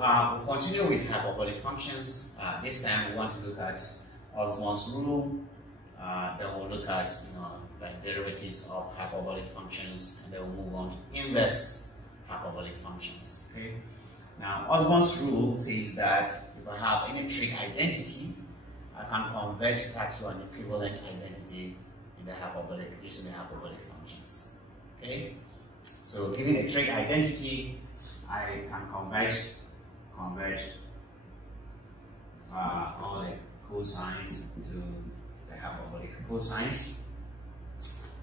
we'll continue with hyperbolic functions. This time we want to look at Osborn's rule. Then we'll look at like derivatives of hyperbolic functions, and then we'll move on to inverse hyperbolic functions. Okay. Now Osborn's rule says that if I have any trig identity, I can convert that to an equivalent identity in the hyperbolic using the hyperbolic functions. Okay. So given a trig identity, I can convert all the cosines to the hyperbolic cosines,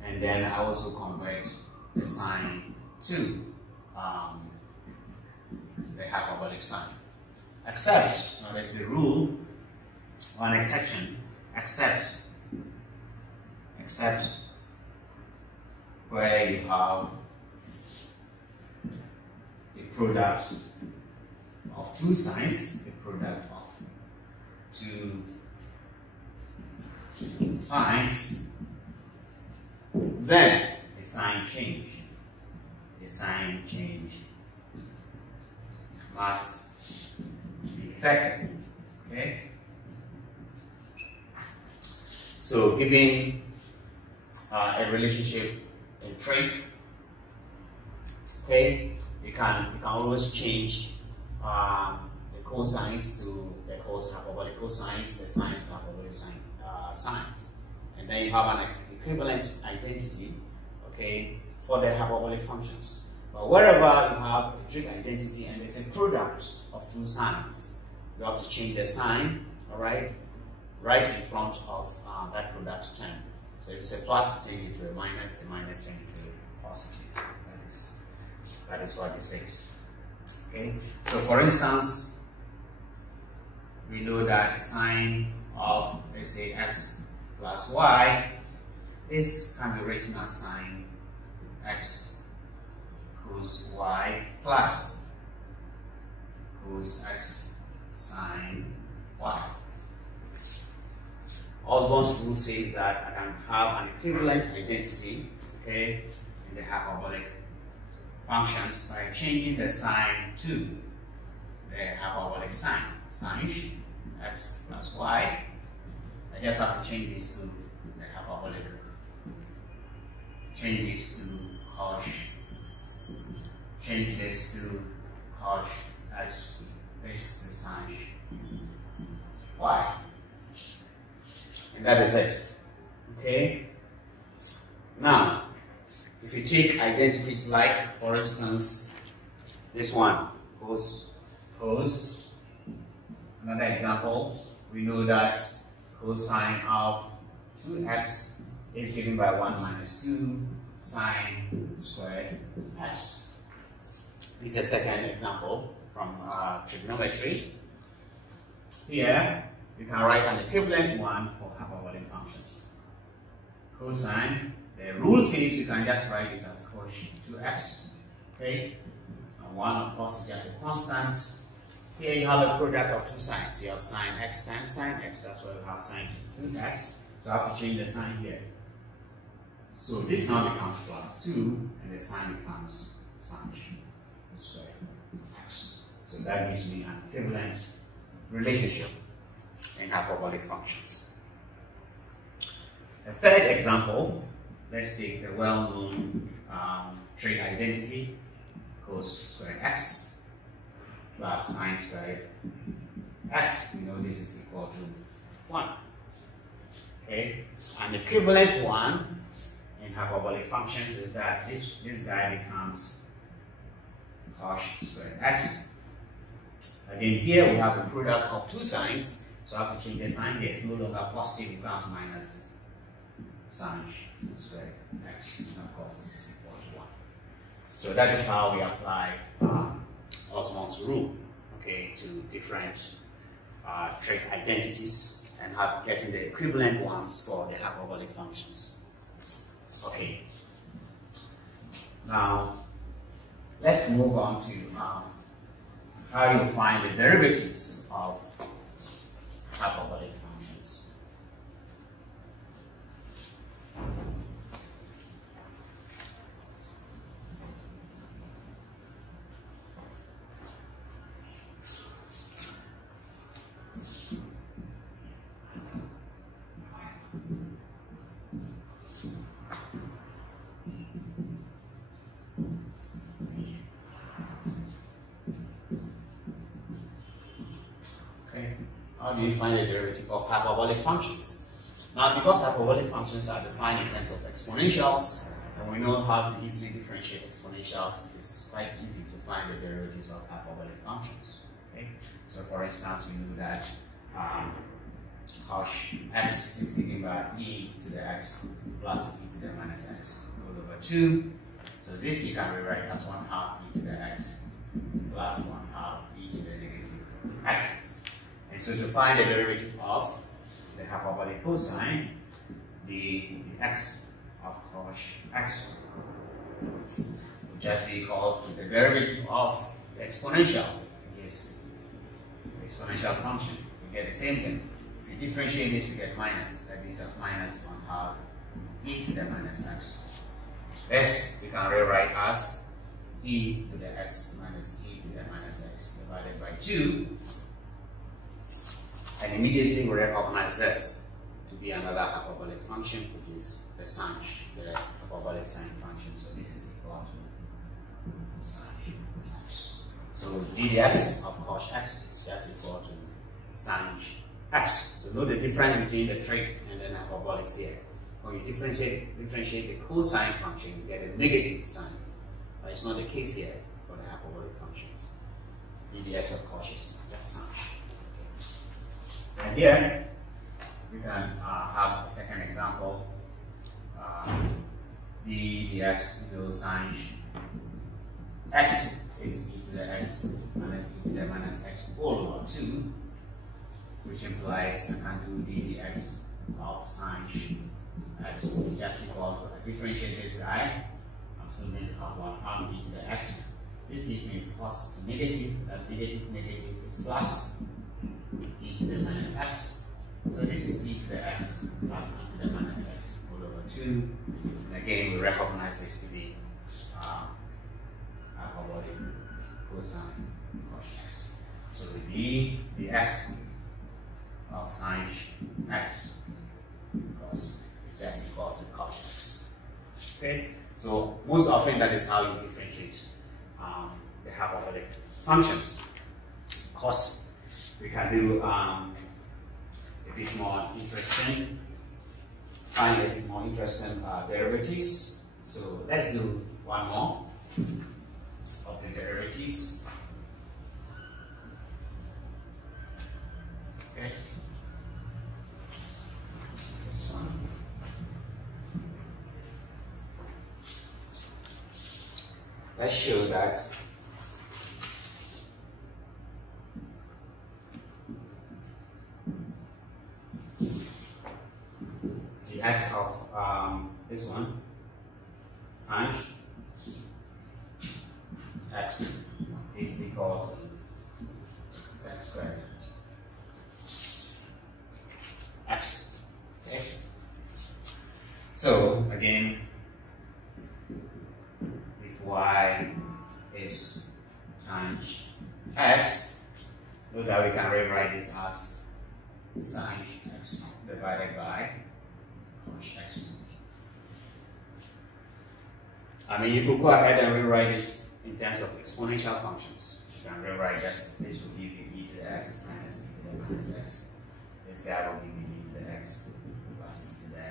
and then I also convert the sine to the hyperbolic sine. Except, now there's a rule or an exception, except where you have a product of two sines, a product of two sines, then a sign change must be effective. Okay? So given a relationship in trig, okay, you can always change the cosines to the hyperbolic cosines, the sines to hyperbolic sines, and then you have an equivalent identity, okay, for the hyperbolic functions. But wherever you have a trig identity and there's a product of two sines, you have to change the sign, all right in front of that product term. So if it's a plus, change it to a minus change it to a positive. That is what it says. Okay. So for instance, we know that the sine of, let's say, x plus y, this can be written as sine x cos y plus cos x sine y. Osborn's rule says that I can have an equivalent identity, okay, in the hyperbolic functions by changing the sign to the hyperbolic sign. Sine x plus y. I just have to change this to the hyperbolic. Change this to cos. Change this to cos x. This to sine y. And that is it. Okay? Now, if you take identities like, for instance, this one, cos. Another example, we know that cosine of 2x is given by 1 minus 2 sine squared x. This is a second example from trigonometry. Here, you can write an equivalent one for hyperbolic functions. Cosine, the rule says you can just write this as cos 2x, okay? And 1, of course, is just a constant. Here you have a product of two signs. You have sine x times sine x, that's why you have sine 2x. So I have to change the sign here. So this now becomes plus 2, and the sign becomes sine squared x. So that gives me an equivalent relationship in hyperbolic functions. A third example, let's take the well-known trig identity, cos squared x plus sine squared x. We know this is equal to 1. Okay, an equivalent one in hyperbolic functions is that this guy becomes cos squared x. Again, here we have a product of two signs, so I have to change the sign here. It's no longer positive, it becomes minus sine squared x. And of course, this is equal to 1. So that is how we apply Osmond's rule, okay, to different trig identities and getting the equivalent ones for the hyperbolic functions. Okay. Now, let's move on to how you find the derivatives of hyperbolic functions. how do you find the derivative of hyperbolic functions? Now, because hyperbolic functions are defined in terms of exponentials, and we know how to easily differentiate exponentials, it's quite easy to find the derivatives of hyperbolic functions. Okay? So, for instance, we know that cos x is given by e to the x plus e to the minus x all over 2. So this you can rewrite as 1/2 e to the x plus 1/2 e to the negative x. And so to find the derivative of the hyperbolic cosine, the x of cos x will just be equal to the derivative of the exponential, yes, exponential function. We get the same thing. If you differentiate this, we get minus. That gives us minus 1/2 e to the minus x. This we can rewrite as e to the x minus e to the minus x divided by 2. And immediately we recognize this to be another hyperbolic function, which is the sine, the hyperbolic sine function. So this is equal to sine x. So dx of cos x is just equal to sine x. So know the difference between the trig and then hyperbolics here. When you differentiate the cosine function, you get a negative sign. But it's not the case here for the hyperbolic functions. dx of cos is just sine. And here, we can have a second example. dx, sine x is e to the x minus e to the minus x all over 2, which implies I can do dx of sine x is just equal to, I differentiate this guy. I'm still going to have 1/2 e to the x. This gives me plus negative, that negative is plus e to the minus x. So this is e to the x plus e to the minus x all over 2. And again, we recognize this to be hyperbolic cosine cos x. So the x of sine x cos is just equal to cos x. Okay? So most often that is how you differentiate the hyperbolic functions. Of course, we can do a bit more interesting, find a bit more interesting derivatives. So let's do one more of the derivatives. Okay. This one. Let's show that the x of this one times x is equal to x squared x. Okay. So again, if y is times x, note that we can rewrite this as sine x divided by cos x. I mean, you could go ahead and rewrite this in terms of exponential functions. You can rewrite this. This will give you e to the x minus e to the minus x. This guy will give you e to the x plus e to the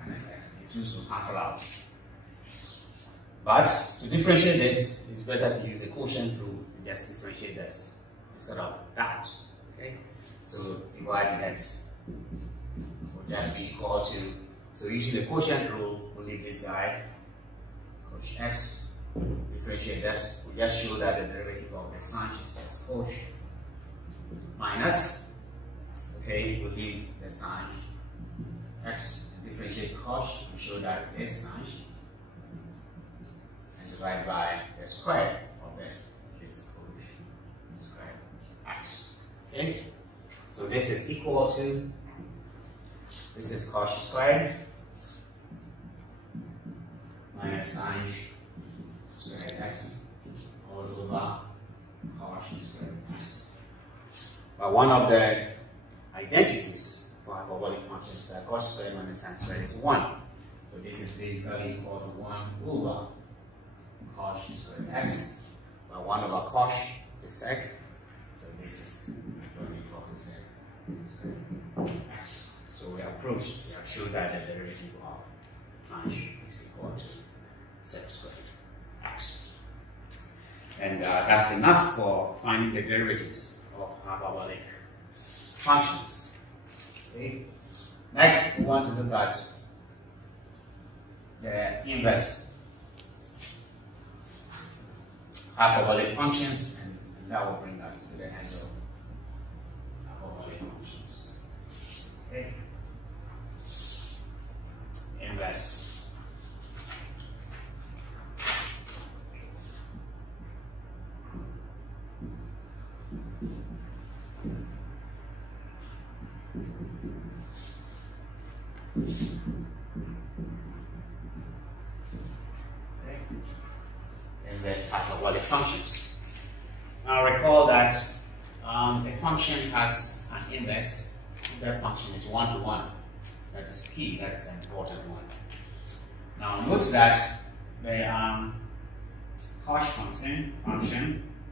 minus x. The twos will cancel out. But to differentiate this, it's better to use the quotient rule and just differentiate this instead of that. Okay? So the y dx will just be equal to, so using the quotient rule, we'll leave this guy, cos x, differentiate this, we just show that the derivative of the sine is x cos minus, okay, we'll leave the sine x, differentiate cos, we show that it is sine, and divide by the square of this, which is cos squared x. Okay? So this is equal to, this is cos squared minus sine squared x all over cos squared x. But one of the identities for hyperbolic functions is that cos squared minus sine squared is 1. So this is basically equal to 1 over cos squared x. But 1 over cos is sec. So this is equal to sec x. So we have proved, we have shown that the derivative of branch is equal to z squared x. And that's enough for finding the derivatives of hyperbolic functions. Okay. Next, we want to look at the inverse hyperbolic functions, and that will bring us to the end of hyperbolic functions. Okay. Inverse. Inverse hyperbolic functions. Now recall that a function has an inverse. That function is 1 to 1. That is key. That is an important one. Now note that the cosh function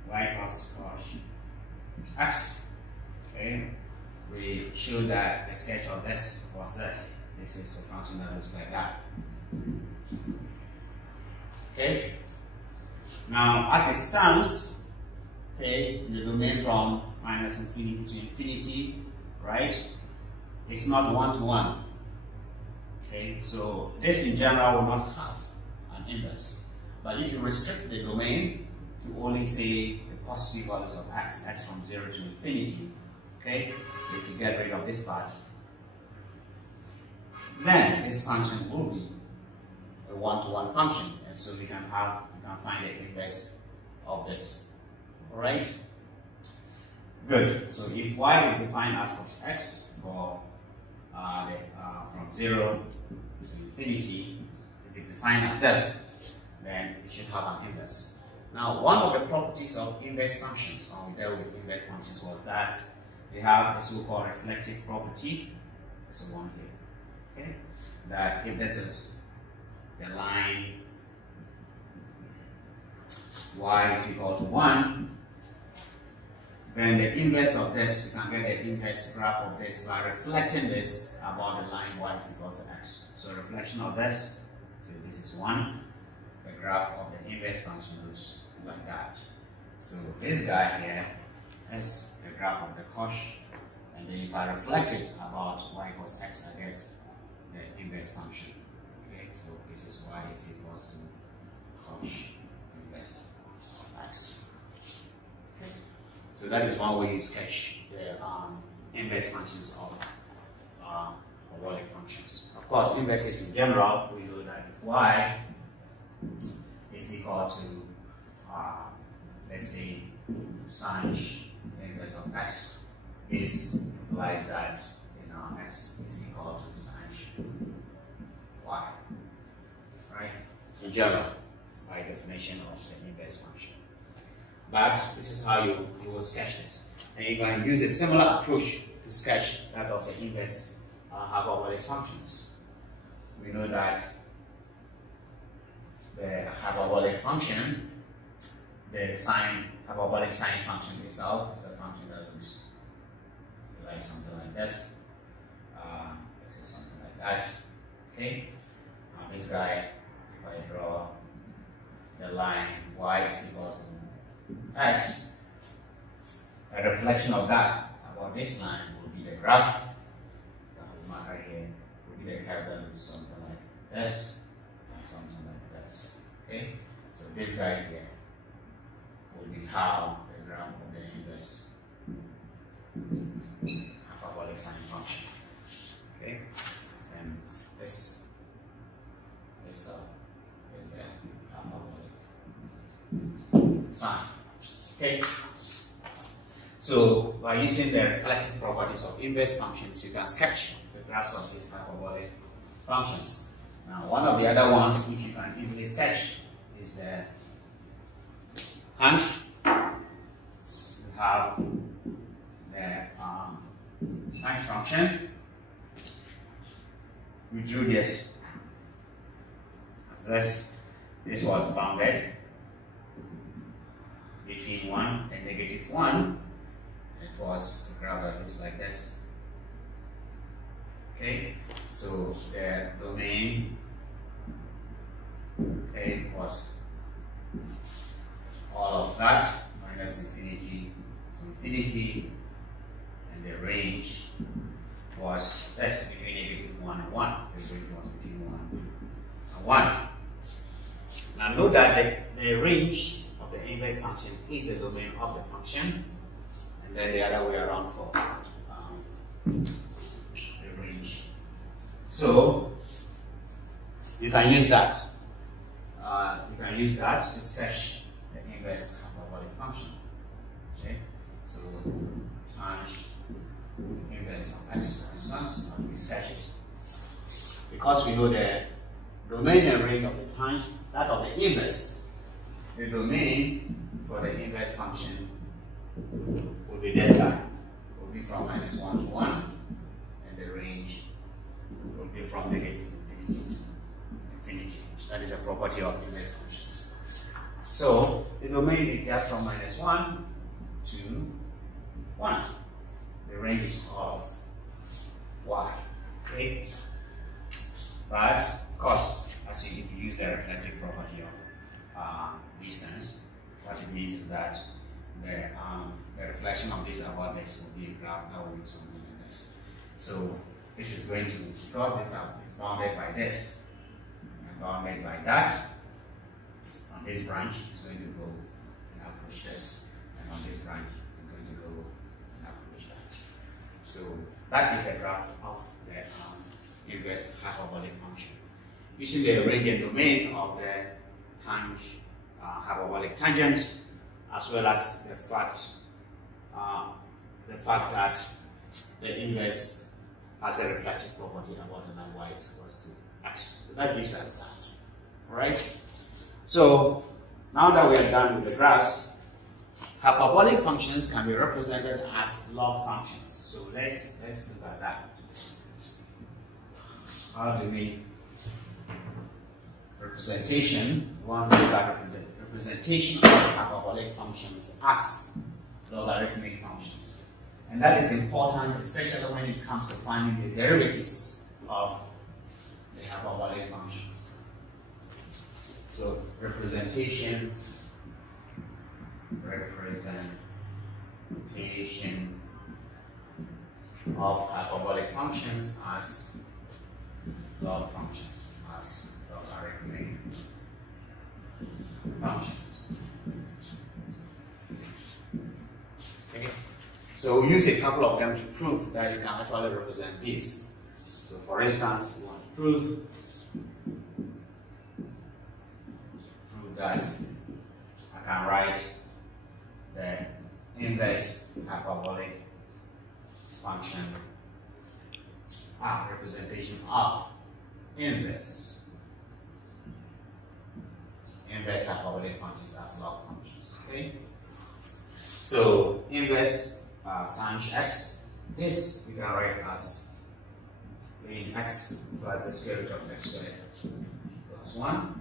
y equals cosh x. Okay, we showed that the sketch of this was this. This is a function that looks like that. Okay. Now, as it stands, okay, in the domain from minus infinity to infinity, right? It's not 1 to 1. Okay, so this in general will not have an inverse. But if you restrict the domain to only say the positive values of x from 0 to infinity, okay, so if you get rid of this part, then this function will be a 1-to-1 function, and so we can find the inverse of this. All right. Good. So if y is defined as cosh x for from 0 to infinity, if it's defined as this, then it should have an inverse. Now, one of the properties of inverse functions, when we dealt with inverse functions, was that they have a so-called reflective property. This is one here. Okay, that if this is the line y is equal to 1, then the inverse of this, you can get the inverse graph of this by reflecting this about the line y is equal to x. So reflection of this, so this is 1, the graph of the inverse function looks like that. So this guy here is the graph of the cosh, and then if I reflect it about y equals x, I get the inverse function. Okay, so this is y is equals to cosh inverse of x. Okay. So that is one way you sketch the inverse functions of hyperbolic functions. Of course, inverses in general, we know that if y is equal to, let's say, sine inverse of x, this implies that x is equal to sine y, right? In general, by definition of the inverse function. But this is how you will sketch this. And you can use a similar approach to sketch that of the inverse hyperbolic functions. We know that the hyperbolic function, the hyperbolic sine function itself, is a function that looks like something like this. This is something like that. Okay. This guy, if I draw the line y is equal to x, a reflection of that about this line would be the graph that will matter here, would be the curve that looks something like this and something like this. Okay, so this guy here would be how the graph of the inverse hyperbolic sine function. Okay, and this is a hyperbolic sine. Okay. So by using the reflective properties of inverse functions, you can sketch the graphs of these hyperbolic functions. Now, one of the other ones which you can easily sketch is the punch. You have the punch function. We drew this as this was bounded between 1 and -1. It was a graph that looks like this. Okay, so the domain, okay, was all of that minus infinity to infinity, and the range was that's between -1 and 1. The range was between 1 and 1. Now note that the range of the inverse function is the domain of the function, and then the other way around for the range. So you can use that. To search the inverse hyperbolic function. Okay, so times inverse of x, for instance, and we search it. Because we know the domain and range of the times that of the inverse, the domain for the inverse function will be this guy. It will be from -1 to 1, and the range will be from -infinity to infinity. That is a property of inverse functions. So the domain is just from -1 to 1. The range of y. Okay? But of course, if you use the reflective property of distance, what it means is that the reflection of this about this will be a graph that will look something like this. So this is going to cross this out. It's bounded by this and bounded by that. On this branch, it's going to go and approach this, and on this branch, it's going to go and approach that. So that is a graph of the inverse hyperbolic function. Using the range and domain of the hyperbolic tangent, as well as the fact that the inverse has a reflective property about the line y is equals to x. So that gives us that. Alright? So now that we are done with the graphs, hyperbolic functions can be represented as log functions. So let's look at that. How do we representation? One look at the representation of hyperbolic functions as logarithmic functions. And that is important, especially when it comes to finding the derivatives of the hyperbolic functions. So representation of hyperbolic functions as log functions, as logarithmic functions. Okay. So we use a couple of them to prove that you can actually represent this. So for instance, we want to prove that I can write the inverse hyperbolic function representation of inverse hyperbolic functions as log functions. Okay. So inverse sine x, this we can write as ln x plus the square root of x squared plus 1.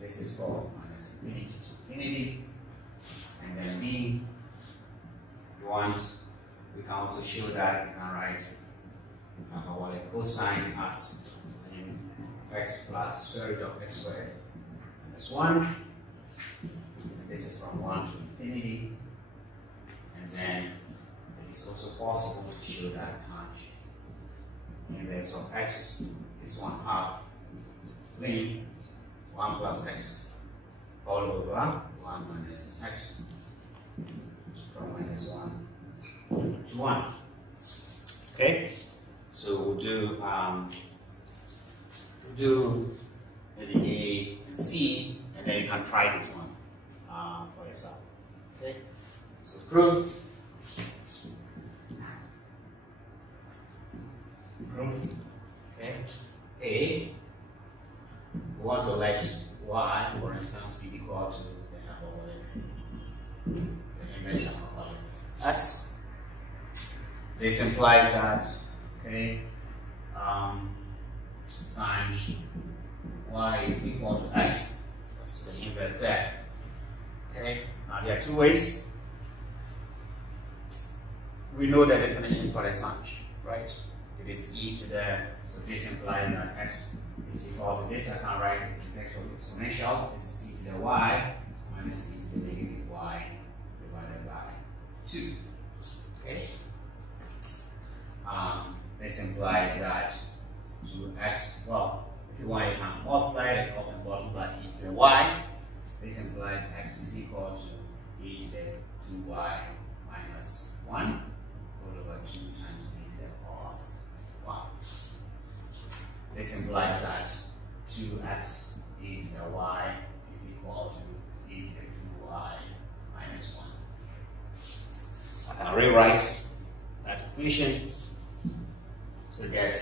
This is for minus infinity to infinity. And then b, we can also show that we can write hyperbolic cosine as x plus square root of x squared minus 1. And this is from 1 to infinity. And then it is also possible to show that inverse of x is 1/2 ln 1 plus x all over 1 minus x from -1 to 1. Okay, so we'll do maybe A and C, and then you can try this one for yourself. Okay, so proof. Okay, A, we want to let y, for instance, be equal to the hyperbolic, the inverse hyperbolic x. This implies that, okay, sine y is equal to x. That's the inverse there. Okay, now there are two ways. We know the definition for a sine, right? The this e to the, so this implies that x is equal to this. I can write it in terms of exponentials. This is e to the y minus e to the negative y divided by 2. Okay. This implies that 2x, well, if you want, you can multiply the top and bottom by e to the y. This implies x is equal to e to the 2y minus 1 all over 2 times e to the power 1. This implies that 2x e to the y is equal to e to the 2y minus 1. I can rewrite that equation to get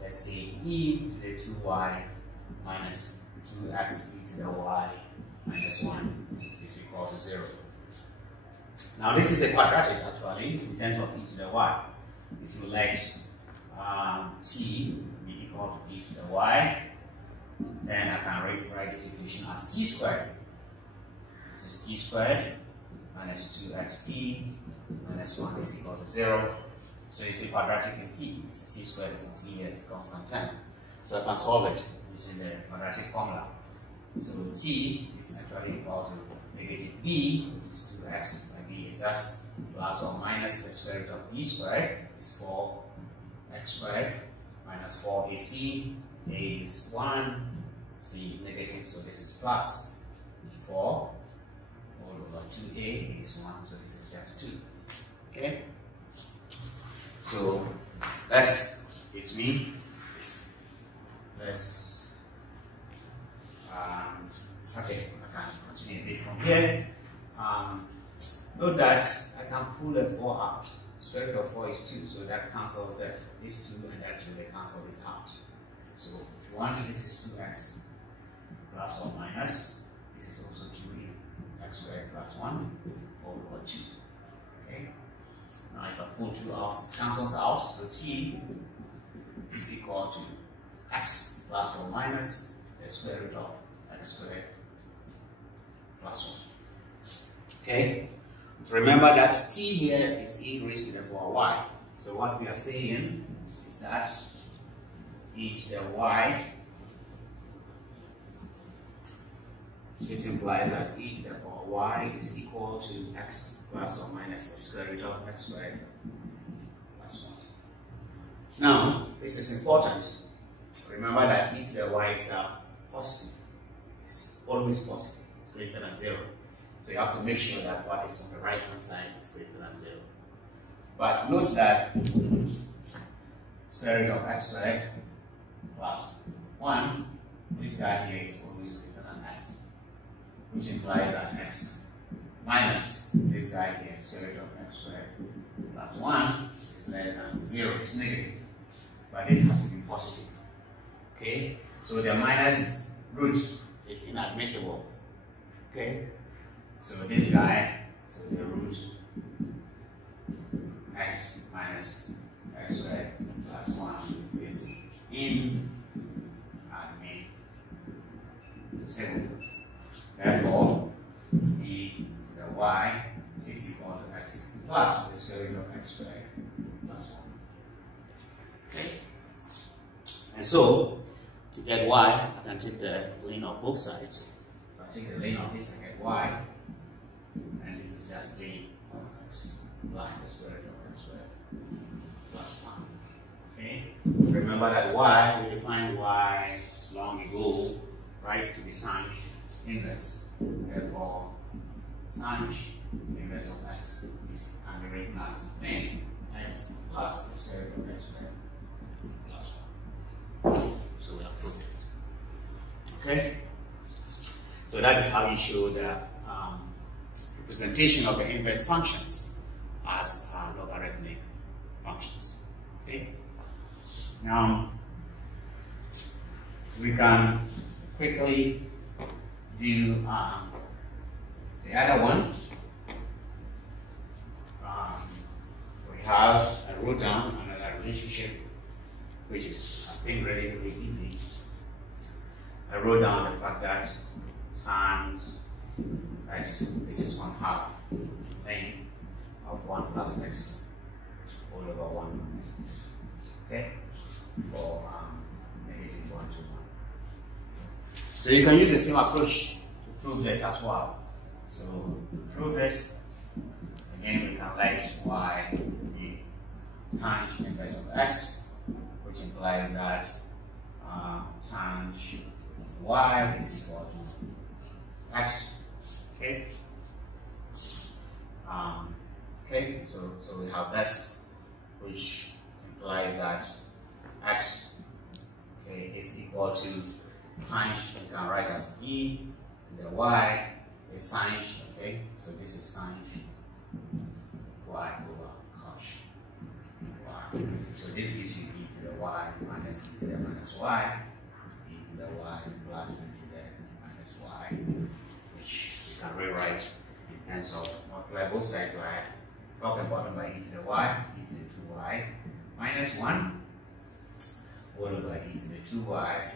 let's say, e to the 2y minus 2x e to the y minus 1 is equal to 0. Now this is a quadratic actually in terms of e to the y. If you let t be equal to e to the y, then I can write this equation as t squared. This is t squared minus 2xt minus 1 is equal to 0. So you see quadratic in t. T squared is in t here, it's constant term. So I can solve it using the quadratic formula. So t is actually equal to negative b, which is 2x by b is thus plus or minus the square root of b squared is 4x squared minus 4ac. A is 1, c is negative, so this is plus 4 all over 2a is 1, so this is just 2. Okay? So it's me. Let's okay, I can continue a bit from here. Note that I can pull the 4 out. Square root of 4 is 2, so that cancels this 2 and that 2, they cancel this out. So if you want to, this is 2x plus or minus. This is also 2 x squared plus 1 all over 2. Okay. Now if I pull 2 out, it cancels out. So t is equal to x plus or minus the square root of x squared plus 1. Okay. Remember that t here is e raised to the power y. So what we are saying is that e to the y, this implies that e to the power y is equal to x plus or minus the square root of x squared plus 1. Now, this is important. Remember that e to the y is positive. It's always positive. It's greater than 0. So you have to make sure that what is on the right hand side is greater than 0. But note that square root of x squared plus 1, this guy here is always greater than x, which implies that x minus this guy here, square root of x squared plus 1 is less than 0, it's negative. But this has to be positive. Okay? So the minus root is inadmissible. Okay? So this guy, so the root x minus x squared plus 1 is inadmissible. Therefore, e to the y is equal to x plus the square root of x squared plus 1. Okay? And so, to get y, I can take the lane of both sides. If I take the lane of this, I get y. And this is just lane of x plus the square root of x squared plus 1. Okay? Remember that y, we defined y long ago, right, to be sine inverse. Therefore, sine inverse of x is can be written as lane x plus the square root of x squared plus 1. So we have proved it. Okay? So that is how you show the representation of the inverse functions as logarithmic functions. Okay? Now, we can quickly do the other one. We have, I wrote down another relationship which is, I think, relatively easy. I wrote down the fact that times x, this is 1/2 length of 1 plus x all over 1 minus x. Okay? For negative 1 to 1. So you can use the same approach to prove this as well. So to prove this, again we can let y be tangent inverse of x, which implies that tangent of y is equal to x. Okay. Okay. So we have this, which implies that x, okay, is equal to tangent. You can write as e to the y is sine. Okay. So this is sine y over cos y. So this gives you e to the y minus e to the minus y, e to the y plus e to the minus y, which you can rewrite in terms of multiply both sides by top and bottom by e to the y, e to the 2y minus 1 all over e to the 2y.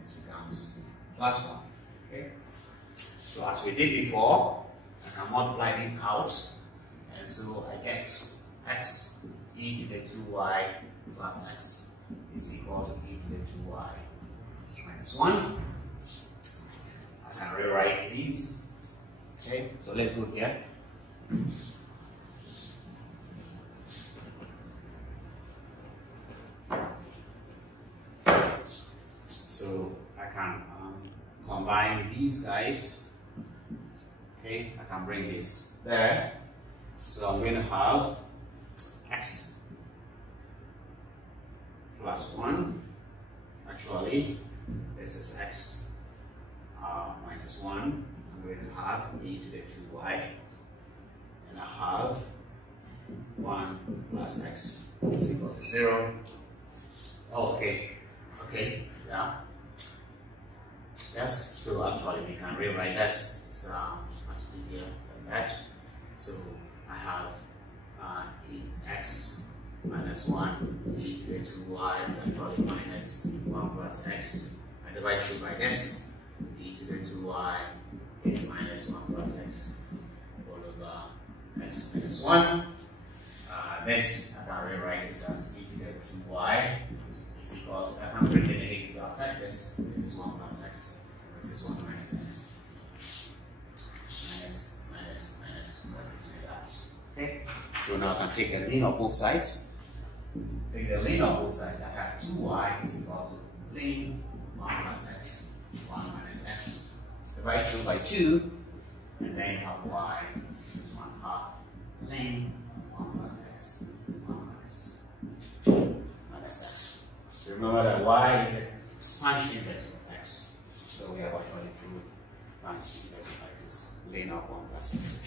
This becomes plus 1. Okay. So as we did before, I can multiply these out, and so I get x e to the 2y plus x is equal to e to the 2y minus 1. I can rewrite these. Okay, so let's go here. So I can combine these guys. Okay, I can bring this there. So I'm going to have x plus 1. Actually, this is x minus 1. I'm going to have e to the 2y. And I have 1 plus x is equal to 0. Oh, okay. Okay, yeah. Yes, so actually we can rewrite this. It's much easier than that. So I have x minus 1 e to the 2y is actually minus 1 plus x. I divide through by this. E to the 2y is minus 1 plus x all over x minus 1. This I can rewrite this as e to the 2y is equal to, I can bring the negative to affect this. This is 1 plus x. This is 1 minus x. Minus, okay. So now I can take the ln of both sides. Take the ln of both sides. I have 2y is equal to ln 1 plus x, 1 minus x. Divide through by 2, and then you have y is 1/2 ln 1 plus x, 1 minus x. So remember that y is the tangent inverse of x. So we have actually proved tangent inverse of x is ln of 1 plus x.